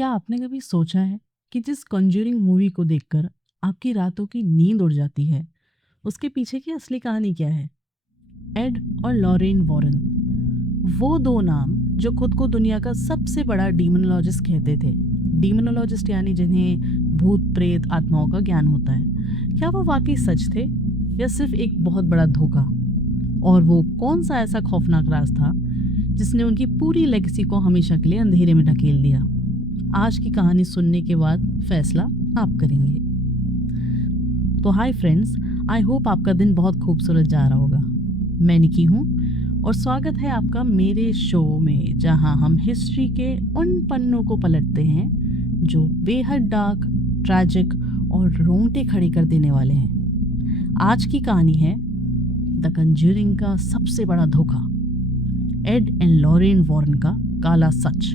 क्या आपने कभी सोचा है कि जिस कॉन्ज्यूरिंग मूवी को देखकर आपकी रातों की नींद उड़ जाती है, उसके पीछे की असली कहानी क्या है? एड और लॉरेन वॉरेन, वो दो नाम जो खुद को दुनिया का सबसे बड़ा डीमोनोलॉजिस्ट कहते थे। डीमोनोलॉजिस्ट यानी जिन्हें भूत प्रेत आत्माओं का ज्ञान होता है। क्या वो वाकई सच थे या सिर्फ एक बहुत बड़ा धोखा? और वो कौन सा ऐसा खौफनाक राज था जिसने उनकी पूरी लेगेसी को हमेशा के लिए अंधेरे में ढकेल दिया? आज की कहानी सुनने के बाद फैसला आप करेंगे। तो हाय फ्रेंड्स, आई होप आपका दिन बहुत खूबसूरत जा रहा होगा। मैं निकी हूँ और स्वागत है आपका मेरे शो में, जहाँ हम हिस्ट्री के उन पन्नों को पलटते हैं जो बेहद डार्क, ट्रैजिक और रोंगटे खड़े कर देने वाले हैं। आज की कहानी है द कंज्यूरिंग का सबसे बड़ा धोखा, एड एंड लॉरेन वॉरेन का काला सच।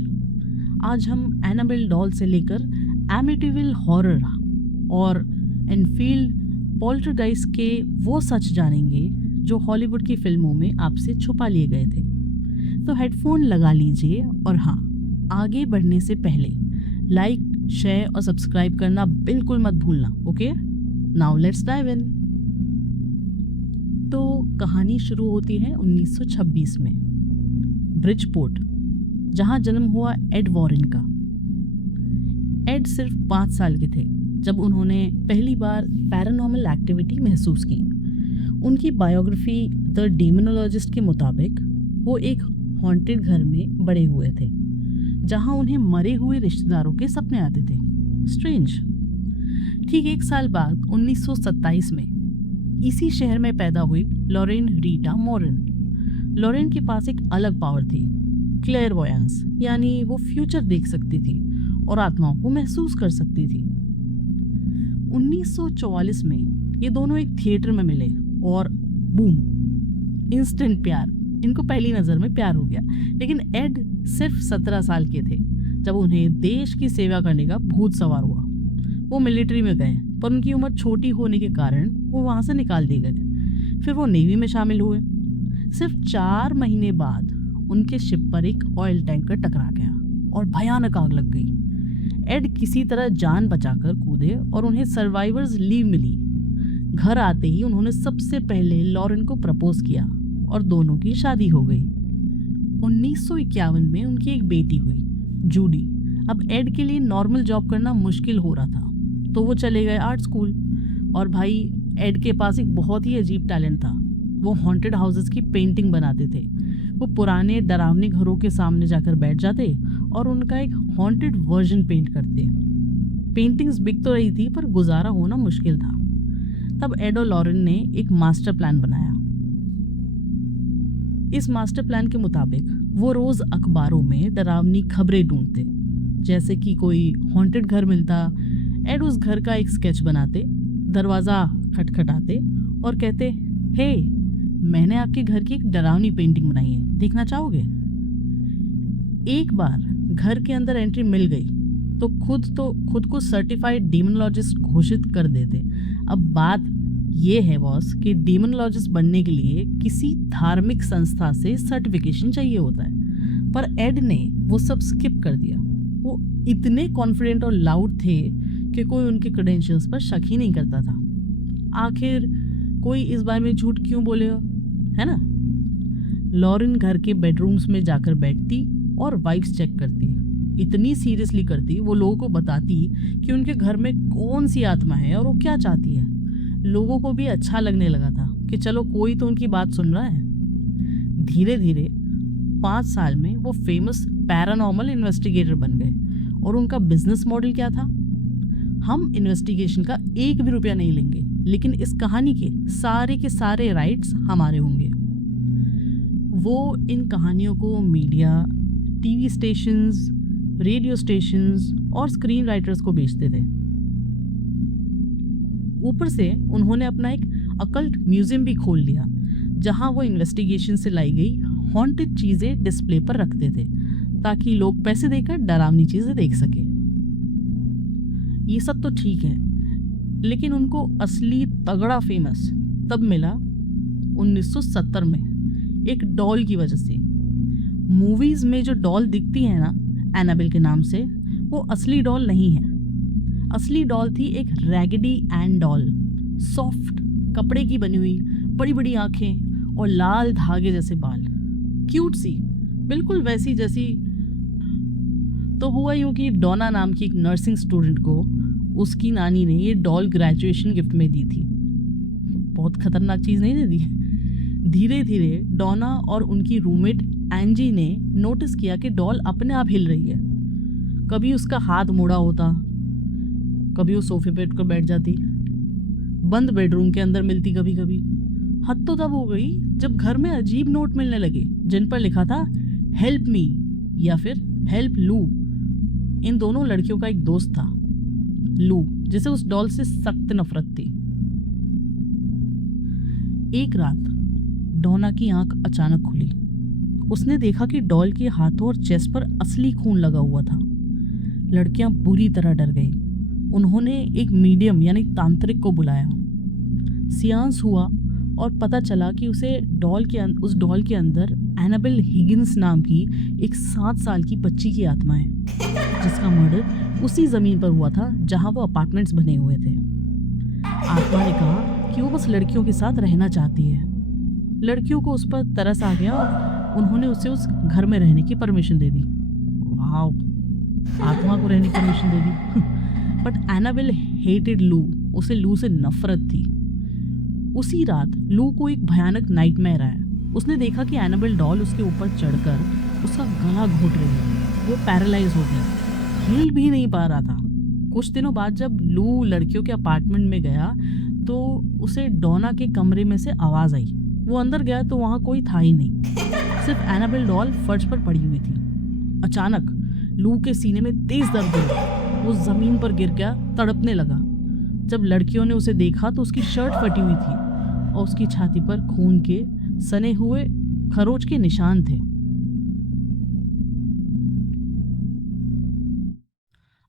आज हम एनाबेल डॉल से लेकर एमिटिविल हॉरर और एनफील्ड पोल्टरगाइस्ट के वो सच जानेंगे जो हॉलीवुड की फिल्मों में आपसे छुपा लिए गए थे। तो हेडफोन लगा लीजिए और हाँ, आगे बढ़ने से पहले लाइक, शेयर और सब्सक्राइब करना बिल्कुल मत भूलना। Okay, now let's dive in. तो कहानी शुरू होती है 1926 में, ब्रिजपोर्ट, जहाँ जन्म हुआ एड वॉरेन का। एड सिर्फ 5 साल के थे जब उन्होंने पहली बार पैरानॉर्मल एक्टिविटी महसूस की। उनकी बायोग्राफी द डीमोनोलॉजिस्ट के मुताबिक वो एक हॉन्टेड घर में बड़े हुए थे जहाँ उन्हें मरे हुए रिश्तेदारों के सपने आते थे। स्ट्रेंज। ठीक 1 साल बाद 1927 में इसी शहर में पैदा हुई लॉरेन रीटा वॉरेन। लॉरेन के पास एक अलग पावर थी, क्लेयरवॉयंस, यानी वो फ्यूचर देख सकती थी और आत्माओं को महसूस कर सकती थी। 1944 में ये दोनों एक थिएटर में मिले और बूम, इंस्टेंट प्यार। इनको पहली नज़र में प्यार हो गया। लेकिन एड सिर्फ 17 साल के थे जब उन्हें देश की सेवा करने का भूत सवार हुआ। वो मिलिट्री में गए, पर उनकी उम्र छोटी होने के कारण वो वहाँ से निकाल दिए गए। फिर वो नेवी में शामिल हुए। सिर्फ 4 महीने बाद उनके शिप पर एक ऑयल टैंकर टकरा गया और भयानक आग लग गई। एड किसी तरह जान बचाकर कूदे और उन्हें सर्वाइवर्स लीव मिली। घर आते ही उन्होंने सबसे पहले लॉरेन को प्रपोज किया और दोनों की शादी हो गई। 1951 में उनकी एक बेटी हुई, जूडी। अब एड के लिए नॉर्मल जॉब करना मुश्किल हो रहा था, तो वो चले गए आर्ट स्कूल। और भाई, एड के पास एक बहुत ही अजीब टैलेंट था। वो हॉन्टेड हाउसेस की पेंटिंग बनाते थे। वो पुराने डरावने घरों के सामने जाकर बैठ जाते और उनका एक हॉन्टेड वर्जन पेंट करते। पेंटिंग्स बिक तो रही थी, पर गुजारा होना मुश्किल था। तब एड और लॉरेन ने एक मास्टर प्लान बनाया। इस मास्टर प्लान के मुताबिक वो रोज अखबारों में डरावनी खबरें ढूंढते। जैसे कि कोई हॉन्टेड घर मिलता, एड उस घर का एक स्केच बनाते, दरवाज़ा खटखटाते और कहते, हे, मैंने आपके घर की एक डरावनी पेंटिंग बनाई है, देखना चाहोगे? एक बार घर के अंदर एंट्री मिल गई तो खुद को सर्टिफाइड डीमोनोलॉजिस्ट घोषित कर देते। अब बात ये है बॉस कि डीमोनोलॉजिस्ट बनने के लिए किसी धार्मिक संस्था से सर्टिफिकेशन चाहिए होता है, पर एड ने वो सब स्किप कर दिया। वो इतने कॉन्फिडेंट और लाउड थे कि कोई उनके क्रेडेंशियल्स पर शक ही नहीं करता था। आखिर कोई इस बारे में झूठ क्यों बोलेगा, है ना? लॉरेन घर के बेडरूम्स में जाकर बैठती और वाइब्स चेक करती। इतनी सीरियसली करती, वो लोगों को बताती कि उनके घर में कौन सी आत्मा है और वो क्या चाहती है। लोगों को भी अच्छा लगने लगा था कि चलो कोई तो उनकी बात सुन रहा है। धीरे धीरे 5 साल में वो फेमस पैरानॉर्मल इन्वेस्टिगेटर बन गए। और उनका बिजनेस मॉडल क्या था? हम इन्वेस्टिगेशन का 1 भी रुपया नहीं लेंगे, लेकिन इस कहानी के सारे राइट्स हमारे होंगे। वो इन कहानियों को media, TV stations, radio stations और स्क्रीन राइटर्स को बेचते थे। ऊपर से उन्होंने अपना एक अकल्ट म्यूजियम भी खोल लिया, जहां वो इन्वेस्टिगेशन से लाई गई हॉन्टेड चीज़ें डिस्प्ले पर रखते थे, ताकि लोग पैसे देकर डरावनी चीज़ें देख सके। ये सब तो ठीक है, लेकिन उनको असली तगड़ा फेमस तब मिला 1970 में, एक डॉल की वजह से। मूवीज़ में जो डॉल दिखती है ना, एनाबेल के नाम से, वो असली डॉल नहीं है। असली डॉल थी एक रैगडी एन डॉल, सॉफ्ट कपड़े की बनी हुई, बड़ी बड़ी आंखें और लाल धागे जैसे बाल, क्यूट सी, बिल्कुल वैसी जैसी। तो हुआ यूं कि डोना नाम की एक नर्सिंग स्टूडेंट को उसकी नानी ने ये डॉल ग्रेजुएशन गिफ्ट में दी थी। बहुत खतरनाक चीज़ नहीं दे दी। धीरे धीरे डोना और उनकी रूममेट एंजी ने नोटिस किया कि डॉल अपने आप हिल रही है। कभी उसका हाथ मुड़ा होता, कभी वो सोफे पे उठकर बैठ जाती, बंद बेडरूम के अंदर मिलती कभी कभी। हद तो तब हो गई जब घर में अजीब नोट मिलने लगे जिन पर लिखा था हेल्प मी या फिर हेल्प लू। इन दोनों लड़कियों का एक दोस्त था, लू, जिसे उस डॉल से सख्त नफरत थी। एक रात डोना की आंख अचानक खुली। उसने देखा कि डॉल के हाथों और चेस्ट पर असली खून लगा हुआ था। लड़कियां बुरी तरह डर गई। उन्होंने एक मीडियम यानी तांत्रिक को बुलाया। सियांस हुआ और पता चला कि उस डॉल के अंदर एनाबेल हिगिंस नाम की एक 7 साल की बच्ची की आत्मा है, जिसका मर्डर उसी जमीन पर हुआ था जहां वो अपार्टमेंट्स बने हुए थे। आत्मा ने कहा कि वो बस लड़कियों के साथ रहना चाहती है। लड़कियों को उस पर तरस आ गया और उन्होंने उसे उस घर में रहने की परमिशन दे दी। वाह, आत्मा को रहने की परमिशन दे दी। But Annabelle hated loo. उसे लू से नफरत थी। उसी रात लू को एक भयानक नाइटमेयर आया। उसने देखा कि एनाबेल डॉल उसके ऊपर चढ़कर उसका गला घोट रही है। वो पैरालाइज हो गया, हिल भी नहीं पा रहा था। कुछ दिनों बाद जब लू लड़कियों के अपार्टमेंट में गया तो उसे डोना के कमरे में से आवाज आई। वो अंदर गया तो वहां कोई था ही नहीं, सिर्फ एनाबेल डॉल फर्श पर पड़ी हुई थी। अचानक लू के सीने में तेज दर्द हुआ। वो जमीन पर गिर गया, तड़पने लगा। जब लड़कियों ने उसे देखा तो उसकी शर्ट फटी हुई थी और उसकी छाती पर खून के सने हुए खरोच के निशान थे।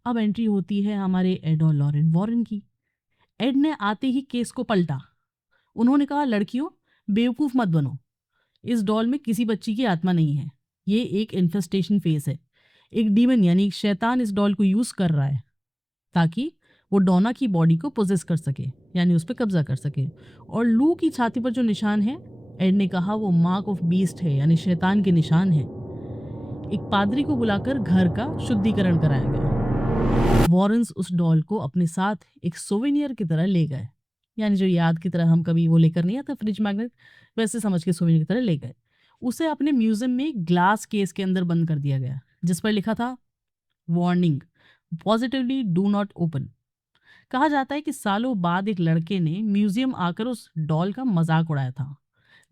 अब एंट्री होती है हमारे एड और लॉरेन वॉरेन की। एड ने आते ही केस को पलटा। उन्होंने कहा, लड़कियों बेवकूफ मत बनो, इस डॉल में किसी बच्ची की आत्मा नहीं है। ये एक इन्फेस्टेशन फेस है। एक डीमन यानी एक शैतान इस डॉल को यूज कर रहा है ताकि वो डोना की बॉडी को पोजेस कर सके, यानी उस पर कब्जा कर सके। और लू की छाती पर जो निशान है, एड ने कहा वो मार्क ऑफ बीस्ट है, यानी शैतान के निशान है। एक पादरी को बुलाकर घर का शुद्धिकरण कराया गया। वॉरेन्स उस डॉल को अपने साथ एक सोवेनियर की तरह ले गए, यानी जो याद की तरह हम कभी वो लेकर नहीं आते फ्रिज मैग्नेट, वैसे समझ के सोवेनियर की तरह ले गए। उसे अपने म्यूजियम में ग्लास केस के अंदर बंद कर दिया गया जिस पर लिखा था warning, positively do not open. कहा जाता है कि सालों बाद एक लड़के ने म्यूजियम आकर उस डॉल का मजाक उड़ाया था,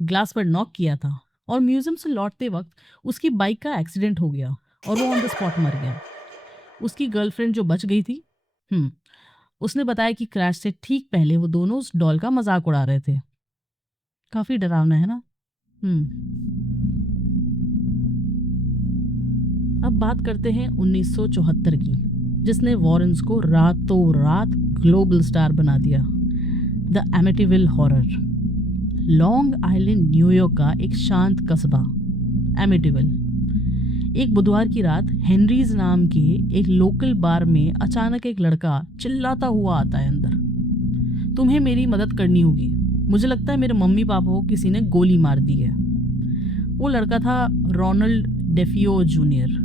ग्लास पर नॉक किया था और म्यूजियम से लौटते वक्त उसकी बाइक का एक्सीडेंट हो गया और वो ऑन द स्पॉट मर गया। उसकी गर्लफ्रेंड जो बच गई थी, उसने बताया कि क्रैश से ठीक पहले वो दोनों उस डॉल का मजाक उड़ा रहे थे। काफी डरावना है ना। अब बात करते हैं 1974 की, जिसने वॉरेन्स को रातों रात ग्लोबल स्टार बना दिया। The Amityville horror. Long Island न्यूयॉर्क का एक शांत कस्बा एमिटिविल। एक बुधवार की रात हेनरीज नाम के एक लोकल बार में अचानक एक लड़का चिल्लाता हुआ आता है अंदर। तुम्हें मेरी मदद करनी होगी, मुझे लगता है मेरे मम्मी पापा को किसी ने गोली मार दी है। वो लड़का था रोनाल्ड डेफियो जूनियर।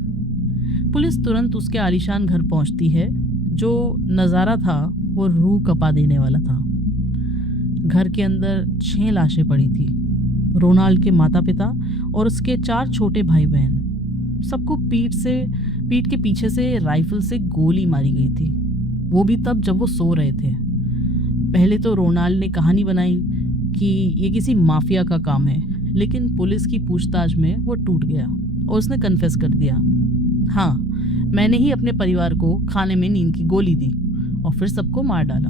पुलिस तुरंत उसके आलीशान घर पहुंचती है। जो नज़ारा था वो रूह कपा देने वाला था। घर के अंदर 6 लाशें पड़ी थी। रोनाल्ड के माता पिता और उसके 4 छोटे भाई बहन, सबको पीठ के पीछे से राइफल से गोली मारी गई थी, वो भी तब जब वो सो रहे थे। पहले तो रोनाल्ड ने कहानी बनाई कि ये किसी माफिया का काम है, लेकिन पुलिस की पूछताछ में वो टूट गया और उसने कन्फेस कर दिया, हाँ मैंने ही अपने परिवार को खाने में नींद की गोली दी और फिर सबको मार डाला।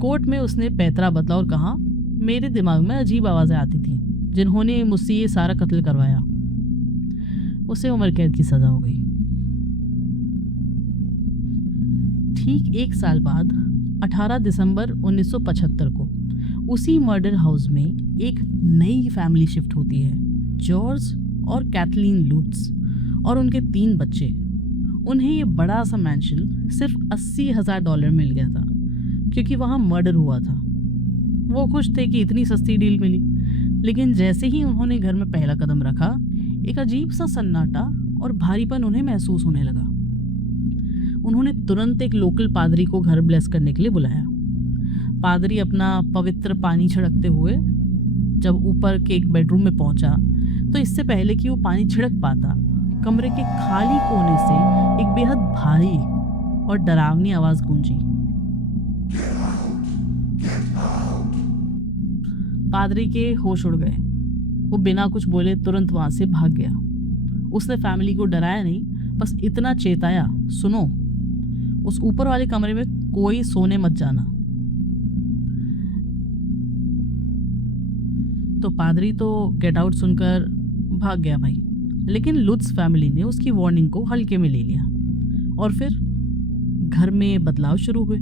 कोर्ट में उसने पैतरा बदला और कहा, मेरे दिमाग में अजीब आवाज़ें आती थी जिन्होंने मुझसे ये सारा कत्ल करवाया। उसे उम्र कैद की सजा हो गई। ठीक 1 साल बाद 18 दिसंबर 1975 को उसी मर्डर हाउस में एक नई फैमिली शिफ्ट होती है, जॉर्ज और कैथलीन लूट्स और उनके 3 बच्चे। उन्हें ये बड़ा सा मैंशन सिर्फ $80,000 मिल गया था, क्योंकि वहाँ मर्डर हुआ था। वो खुश थे कि इतनी सस्ती डील मिली। लेकिन जैसे ही उन्होंने घर में पहला कदम रखा, एक अजीब सा सन्नाटा और भारीपन उन्हें महसूस होने लगा। उन्होंने तुरंत एक लोकल पादरी को घर ब्लेस करने के लिए बुलाया। पादरी अपना पवित्र पानी छिड़कते हुए जब ऊपर के एक बेडरूम में पहुंचा, तो इससे पहले कि वो पानी छिड़क पाता, कमरे के खाली कोने से एक बेहद भारी और डरावनी आवाज गूंजी। पादरी के होश उड़ गए। वो बिना कुछ बोले तुरंत वहां से भाग गया। उसने फैमिली को डराया नहीं, बस इतना चेताया, सुनो, उस ऊपर वाले कमरे में कोई सोने मत जाना। तो पादरी तो गेट आउट सुनकर भाग गया भाई, लेकिन लुत्स फैमिली ने उसकी वार्निंग को हल्के में ले लिया और फिर घर में बदलाव शुरू हुए।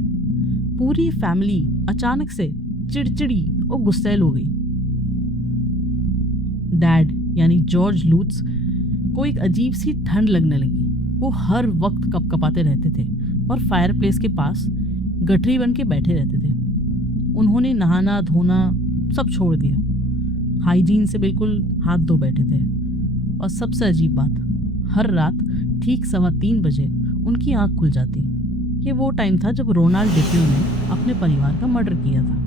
पूरी फैमिली अचानक से चिड़चिड़ी और गुस्सैल हो गई। डैड यानी जॉर्ज लुत्स को एक अजीब सी ठंड लगने लगी। वो हर वक्त कपकपाते रहते थे और फायरप्लेस के पास गठरी बन के बैठे रहते थे। उन्होंने नहाना धोना सब छोड़ दिया, हाइजीन से बिल्कुल हाथ धो बैठे थे। और सबसे अजीब बात, हर रात ठीक 3:15 बजे उनकी आंख खुल जाती। ये वो टाइम था जब रोनाल्ड डिफ्यू ने अपने परिवार का मर्डर किया था।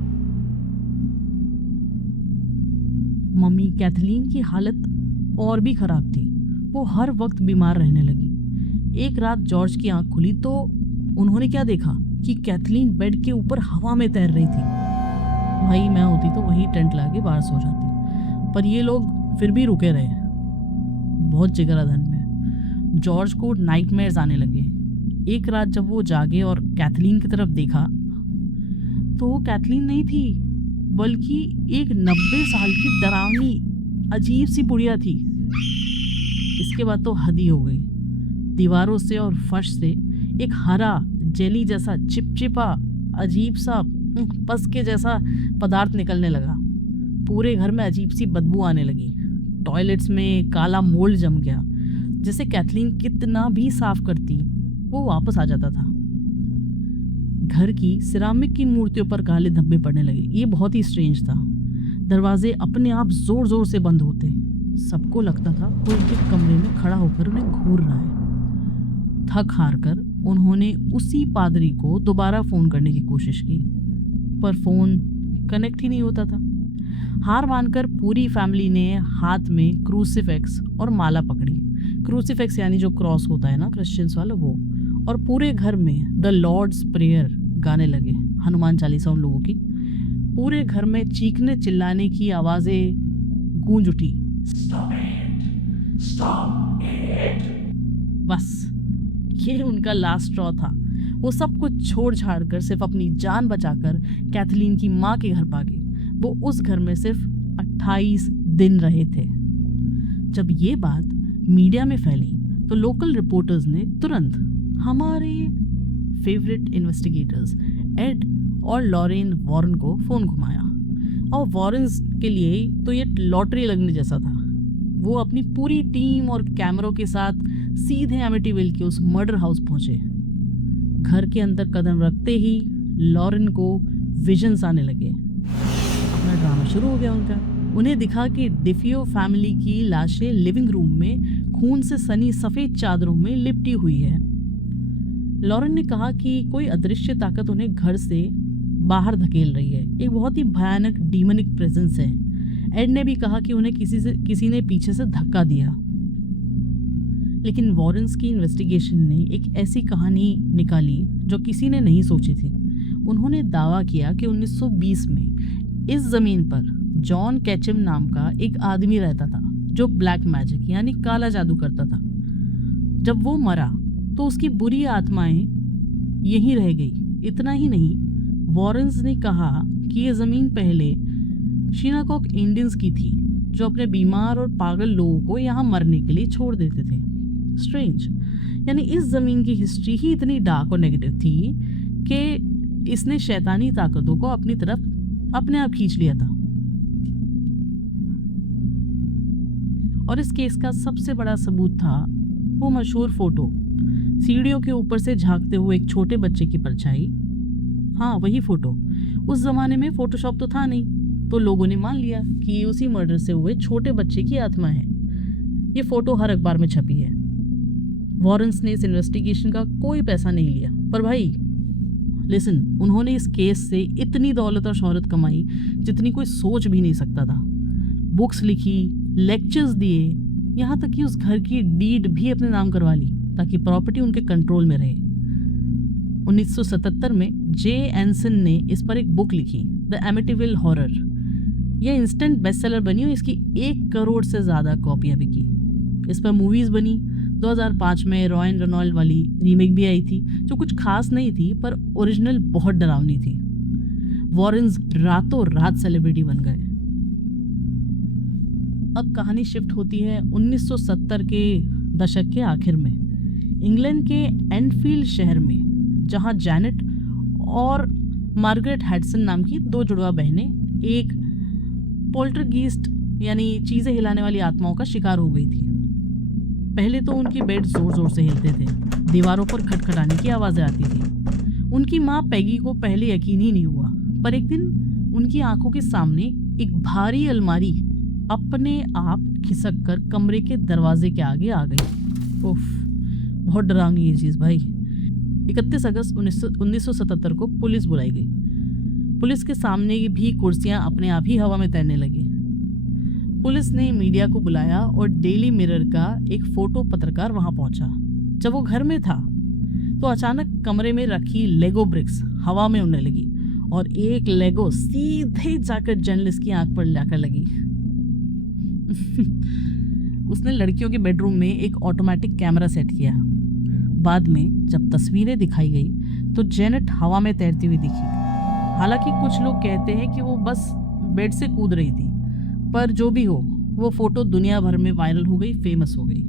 मम्मी कैथलीन की हालत और भी खराब थी। वो हर वक्त बीमार रहने लगी। एक रात जॉर्ज की आंख खुली तो उन्होंने क्या देखा कि कैथलीन बेड के ऊपर हवा में तैर रही थी। भाई मैं होती तो वही टेंट लाके बाहर सो जाती, पर ये लोग फिर भी रुके रहे। बहुत जिगरा धन में जॉर्ज को नाइटमेयर्स आने लगे। एक रात जब वो जागे और कैथलीन की तरफ देखा तो वो कैथलीन नहीं थी, बल्कि एक 90 साल की डरावनी अजीब सी बुढ़िया थी। इसके बाद तो हद ही हो गई। दीवारों से और फर्श से एक हरा जेली जैसा चिपचिपा अजीब सा पसके जैसा पदार्थ निकलने लगा। पूरे घर में अजीब सी बदबू आने लगी। टॉयलेट्स में काला मोल्ड जम गया। जैसे कैथलीन कितना भी साफ करती, वो वापस आ जाता था। घर की सिरामिक की मूर्तियों पर काले धब्बे पड़ने लगे। ये बहुत ही स्ट्रेंज था। दरवाजे अपने आप जोर जोर से बंद होते। सबको लगता था कोई उनके कमरे में खड़ा होकर उन्हें घूर रहा है। थक हार कर उन्होंने उसी पादरी को दोबारा फ़ोन करने की कोशिश की, पर फ़ोन कनेक्ट ही नहीं होता था। हार मानकर पूरी फैमिली ने हाथ में क्रूसीफिक्स और माला पकड़ी। क्रूसीफिक्स यानी जो क्रॉस होता है ना क्रिश्चियंस वाला, वो। और पूरे घर में द लॉर्ड्स प्रेयर गाने लगे, हनुमान चालीसा उन लोगों की। पूरे घर में चीखने चिल्लाने की आवाज़ें गूंज उठी। बस ये उनका लास्ट स्ट्रॉ था। वो सब कुछ छोड़ छाड़ कर सिर्फ अपनी जान बचाकर कैथलीन की माँ के घर भागे। वो उस घर में सिर्फ 28 दिन रहे थे। जब ये बात मीडिया में फैली तो लोकल रिपोर्टर्स ने तुरंत हमारे फेवरेट इन्वेस्टिगेटर्स एड और लॉरेन वॉरेन को फ़ोन घुमाया। और वॉरेन्स के लिए तो ये लॉटरी लगने जैसा था। वो अपनी पूरी टीम और कैमरों के साथ सीधे एमिटीविल के उस मर्डर हाउस पहुंचे। घर के अंदर कदम रखते ही लॉरेन को विजन्स आने लगे। अपना ड्रामा शुरू हो गया उनका। उन्हें दिखा कि डिफियो फैमिली की लाशें लिविंग रूम में खून से सनी सफ़ेद चादरों में लिपटी हुई है। लॉरेन ने कहा कि कोई अदृश्य ताकत उन्हें घर से बाहर धकेल रही है। एक बहुत ही भयानक डीमनिक प्रेजेंस है। एड ने भी कहा कि उन्हें किसी ने पीछे से धक्का दिया। लेकिन वॉरेन्स की इन्वेस्टिगेशन ने एक ऐसी कहानी निकाली जो किसी ने नहीं सोची थी। उन्होंने दावा किया कि 1920 में इस ज़मीन पर जॉन कैचम नाम का एक आदमी रहता था जो ब्लैक मैजिक यानी काला जादू करता था। जब वो मरा तो उसकी बुरी आत्माएं यहीं रह गई। इतना ही नहीं, वॉरेन्स ने कहा कि ये ज़मीन पहले शिनाकॉक इंडियंस की थी जो अपने बीमार और पागल लोगों को यहाँ मरने के लिए छोड़ देते थे। स्ट्रेंज, यानी इस ज़मीन की हिस्ट्री ही इतनी डार्क और नेगेटिव थी कि इसने शैतानी ताकतों को अपनी तरफ अपने आप खींच लिया था। और इस केस का सबसे बड़ा सबूत था वो मशहूर फोटो। सीढ़ियों के ऊपर से झांकते हुए एक छोटे बच्चे की परछाई। हाँ, वही फोटो। उस जमाने में फोटोशॉप तो था नहीं, तो लोगों ने मान लिया कि ये उसी मर्डर से हुए छोटे बच्चे की आत्मा है। ये फोटो हर अखबार में छपी है। वॉरेंस ने इस इन्वेस्टिगेशन का कोई पैसा नहीं लिया, पर भाई लिसन, उन्होंने इस केस से इतनी दौलत और शोहरत कमाई जितनी कोई सोच भी नहीं सकता था। बुक्स लिखी, लेक्चर्स दिए, यहाँ तक कि उस घर की डीड भी अपने नाम करवा ली ताकि प्रॉपर्टी उनके कंट्रोल में रहे। 1977 में जे एंसन ने इस पर एक बुक लिखी, द एमिटिविल हॉरर। यह इंस्टेंट बेस्टसेलर बनी और इसकी 1 करोड़ से ज़्यादा कॉपियाँ बिकी। इस पर मूवीज़ बनी। 2005 में रॉयन रेनॉल्ड वाली रीमेक भी आई थी, जो कुछ खास नहीं थी पर ओरिजिनल बहुत डरावनी थी। वॉरेंस रातों रात सेलिब्रिटी बन गए। अब कहानी शिफ्ट होती है 1970 के दशक के आखिर में, इंग्लैंड के एनफील्ड शहर में, जहां जैनेट और मार्गरेट हैडसन नाम की 2 जुड़वा बहनें एक पोल्टरगीस्ट यानी चीज़ें हिलाने वाली आत्माओं का शिकार हो गई थी। पहले तो उनकी बेड जोर जोर से हिलते थे, दीवारों पर खटखटाने की आवाज़ें आती थी। उनकी माँ पैगी को पहले यकीन ही नहीं हुआ, पर एक दिन उनकी आंखों के सामने एक भारी अलमारी अपने आप खिसक कर कमरे के दरवाजे के आगे आ गई। उफ, बहुत डरावनी ये चीज़ भाई। 31 अगस्त 1977 को पुलिस बुलाई गई। पुलिस के सामने भी कुर्सियां अपने आप ही हवा में तैरने लगी। पुलिस ने मीडिया को बुलाया और डेली मिरर का एक फोटो पत्रकार वहां पहुंचा। जब वो घर में था तो अचानक कमरे में रखी लेगो ब्रिक्स हवा में उड़ने लगी और एक लेगो सीधे जाकर जर्नलिस्ट की आंख पर जाकर लगी। उसने लड़कियों के बेडरूम में एक ऑटोमेटिक कैमरा सेट किया। बाद में जब तस्वीरें दिखाई गई तो जेनेट हवा में तैरती हुई दिखी। हालांकि कुछ लोग कहते हैं कि वो बस बेड से कूद रही थी, पर जो भी हो वो फोटो दुनिया भर में वायरल हो गई, फेमस हो गई।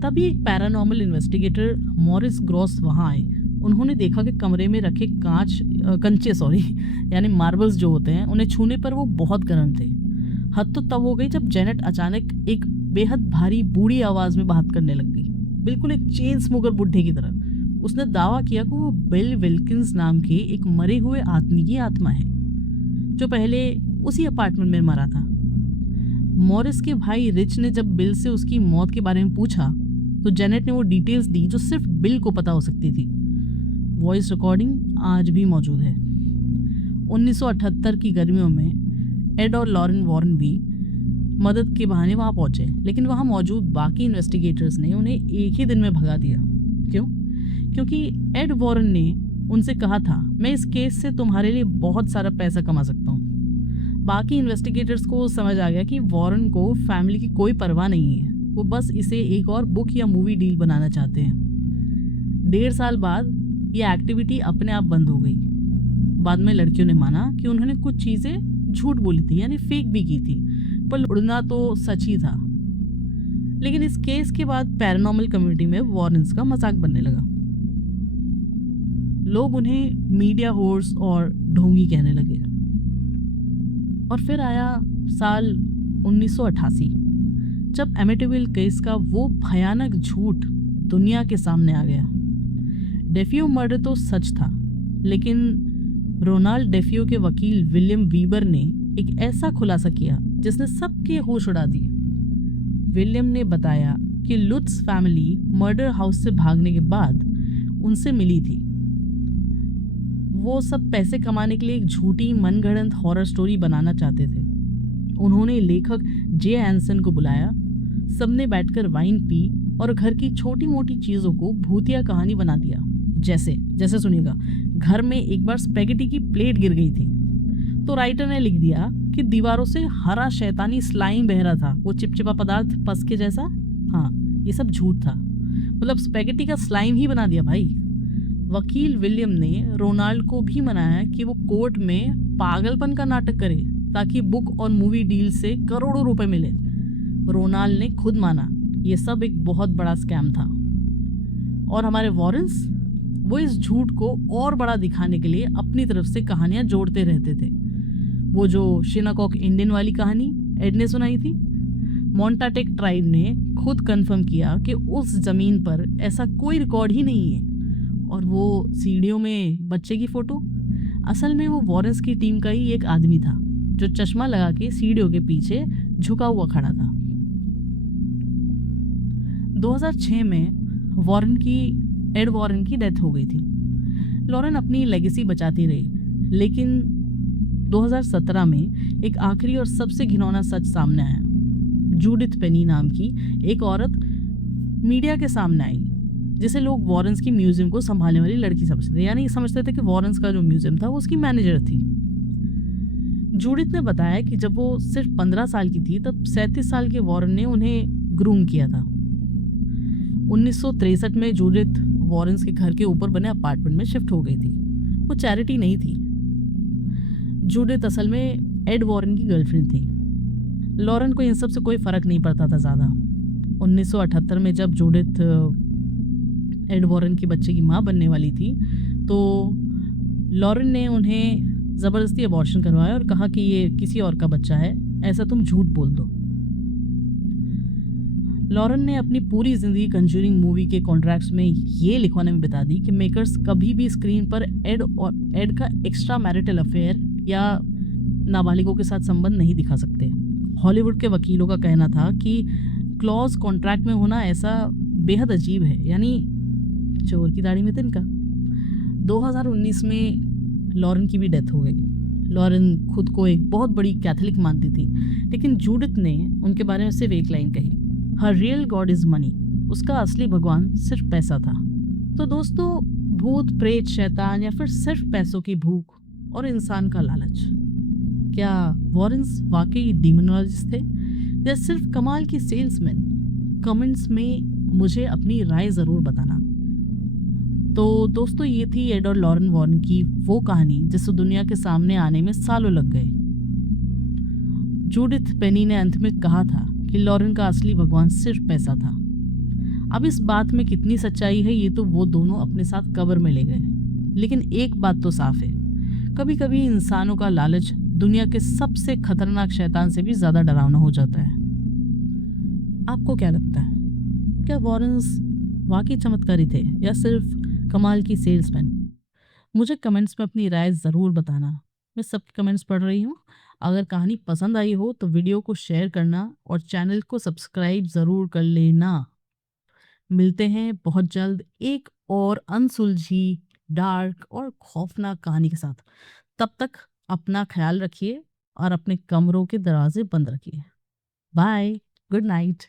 तभी एक पैरानॉर्मल इन्वेस्टिगेटर मॉरिस ग्रॉस वहां आए। उन्होंने देखा कि कमरे में रखे कंचे यानी मार्बल्स जो होते हैं, उन्हें छूने पर वो बहुत गर्म थे। हद तो तब हो गई जब जेनेट अचानक एक बेहद भारी बूढ़ी आवाज में बात करने लग गई, बिल्कुल एक चेन स्मोकर बुड्ढे की तरह। उसने दावा किया कि वो बिल विल्किंस नाम के एक मरे हुए आदमी की आत्मा है, जो पहले उसी अपार्टमेंट में मरा था। मॉरिस के भाई रिच ने जब बिल से उसकी मौत के बारे में पूछा तो जेनेट ने वो डिटेल्स दी जो सिर्फ बिल को पता हो सकती थी। वॉइस रिकॉर्डिंग आज भी मौजूद है। 1978 की गर्मियों में एड और लॉरेन वॉरेन भी मदद के बहाने वहाँ पहुँचे, लेकिन वहाँ मौजूद बाकी इन्वेस्टिगेटर्स ने उन्हें एक ही दिन में भगा दिया। क्यों? क्योंकि एड वॉरेन ने उनसे कहा था, मैं इस केस से तुम्हारे लिए बहुत सारा पैसा कमा सकता हूँ। बाकी इन्वेस्टिगेटर्स को समझ आ गया कि वॉरेन को फैमिली की कोई परवाह नहीं है, वो बस इसे एक और बुक या मूवी डील बनाना चाहते हैं। 1.5 साल बाद ये एक्टिविटी अपने आप बंद हो गई। बाद में लड़कियों ने माना कि उन्होंने कुछ चीज़ें झूठ बोली थी, यानी फेक भी की थी, पर उड़ना तो सच ही था। लेकिन इस केस के बाद पैरानॉर्मल कम्युनिटी में वॉरेन्स का मजाक बनने लगा। लोग उन्हें मीडिया होर्स और ढोंगी कहने लगे। और फिर आया साल 1988, जब एमिटिविल केस का वो भयानक झूठ दुनिया के सामने आ गया। डेफियो मर्डर तो सच था, लेकिन रोनाल्ड डेफियो के वकील विलियम वीबर ने एक ऐसा खुलासा किया जिसने सबके होश उड़ा दिए। विलियम ने बताया कि लुट्स फैमिली मर्डर हाउस से भागने के बाद उनसे मिली थी। वो सब पैसे कमाने के लिए एक झूठी मनगढ़ंत हॉरर स्टोरी बनाना चाहते थे। उन्होंने लेखक जे एंसन को बुलाया। सबने बैठकर वाइन पी और घर की छोटी मोटी चीज़ों को भूतिया कहानी बना दिया। जैसे सुनिएगा, घर में एक बार स्पेगेटी की प्लेट गिर गई थी, तो राइटर ने लिख दिया कि दीवारों से हरा शैतानी स्लाइम बह रहा था, वो चिपचिपा पदार्थ पस के जैसा। हाँ, ये सब झूठ था, मतलब स्पेगेटी का स्लाइम ही बना दिया भाई। वकील विलियम ने रोनाल्ड को भी मनाया कि वो कोर्ट में पागलपन का नाटक करे ताकि बुक और मूवी डील से करोड़ों रुपए मिले। रोनाल्ड ने खुद माना ये सब एक बहुत बड़ा स्कैम था। और हमारे वॉरेन्स, वो इस झूठ को और बड़ा दिखाने के लिए अपनी तरफ से कहानियां जोड़ते रहते थे। वो जो शिनाकॉक इंडियन वाली कहानी एड ने सुनाई थी, मोंटाटेक ट्राइब ने खुद कंफर्म किया कि उस ज़मीन पर ऐसा कोई रिकॉर्ड ही नहीं है। और वो सीढ़ियों में बच्चे की फ़ोटो, असल में वो वॉरेंस की टीम का ही एक आदमी था जो चश्मा लगा के सीढ़ियों के पीछे झुका हुआ खड़ा था। 2006 में एड वॉरेन की डेथ हो गई थी। लॉरेन अपनी लेगेसी बचाती रही, लेकिन 2017 में एक आखिरी और सबसे घिनौना सच सामने आया। जूडिथ पेनी नाम की एक औरत मीडिया के सामने आई, जिसे लोग वॉरेंस की म्यूजियम को संभालने वाली लड़की समझते थे, यानी समझते थे कि वॉरेंस का जो म्यूजियम था वो उसकी मैनेजर थी। जूडिथ ने बताया कि जब वो सिर्फ 15 साल की थी तब 37 साल के वॉरेन ने उन्हें ग्रूम किया था। 1963 में जूडिथ वॉरेंस के घर के ऊपर बने अपार्टमेंट में शिफ्ट हो गई थी। वो चैरिटी नहीं थी। जूडिथ असल में एड वॉरेन की गर्लफ्रेंड थी। लॉरेन को इन सब से कोई फ़र्क नहीं पड़ता था ज़्यादा। 1978 में जब जूडिथ एड वॉरेन के बच्चे की माँ बनने वाली थी तो लॉरेन ने उन्हें ज़बरदस्ती अबॉर्शन करवाया और कहा कि ये किसी और का बच्चा है, ऐसा तुम झूठ बोल दो। लॉरेन ने अपनी पूरी ज़िंदगी कंज्यूरिंग मूवी के कॉन्ट्रैक्ट्स में ये लिखवाने में बिता दी कि मेकर्स कभी भी स्क्रीन पर एड का एक्स्ट्रा मैरिटल अफेयर या नाबालिगों के साथ संबंध नहीं दिखा सकते। हॉलीवुड के वकीलों का कहना था कि क्लॉज कॉन्ट्रैक्ट में होना ऐसा बेहद अजीब है, यानी चोर की दाढ़ी में तिनका। 2019 में लॉरेन की भी डेथ हो गई। लॉरेन खुद को एक बहुत बड़ी कैथोलिक मानती थी, लेकिन जूडिथ ने उनके बारे में सिर्फ एक लाइन कही, हर रियल गॉड इज मनी। उसका असली भगवान सिर्फ पैसा था। तो दोस्तों, भूत प्रेत शैतान या फिर सिर्फ पैसों की भूख और इंसान का लालच, क्या वॉरेंस वाकई डीमोनोलॉजिस्ट थे या सिर्फ कमाल की सेल्समैन? कमेंट्स में मुझे अपनी राय ज़रूर बताना। तो दोस्तों, ये थी एड और लॉरेन वॉरेन की वो कहानी जिससे दुनिया के सामने आने में सालों लग गए। जूडिथ पेनी ने अंत में कहा था कि लॉरेन का असली भगवान सिर्फ पैसा था। अब इस बात में कितनी सच्चाई है ये तो वो दोनों अपने साथ कब्र में ले गए, लेकिन एक बात तो साफ है, कभी कभी इंसानों का लालच दुनिया के सबसे खतरनाक शैतान से भी ज़्यादा डरावना हो जाता है। आपको क्या लगता है, क्या वॉरेंस वाकई चमत्कारी थे या सिर्फ कमाल की सेल्समैन? मुझे कमेंट्स में अपनी राय ज़रूर बताना। मैं सबके कमेंट्स पढ़ रही हूँ। अगर कहानी पसंद आई हो तो वीडियो को शेयर करना और चैनल को सब्सक्राइब ज़रूर कर लेना। मिलते हैं बहुत जल्द एक और अनसुलझी, डार्क और खौफनाक कहानी के साथ। तब तक अपना ख्याल रखिए और अपने कमरों के दरवाजे बंद रखिए। Bye, good night.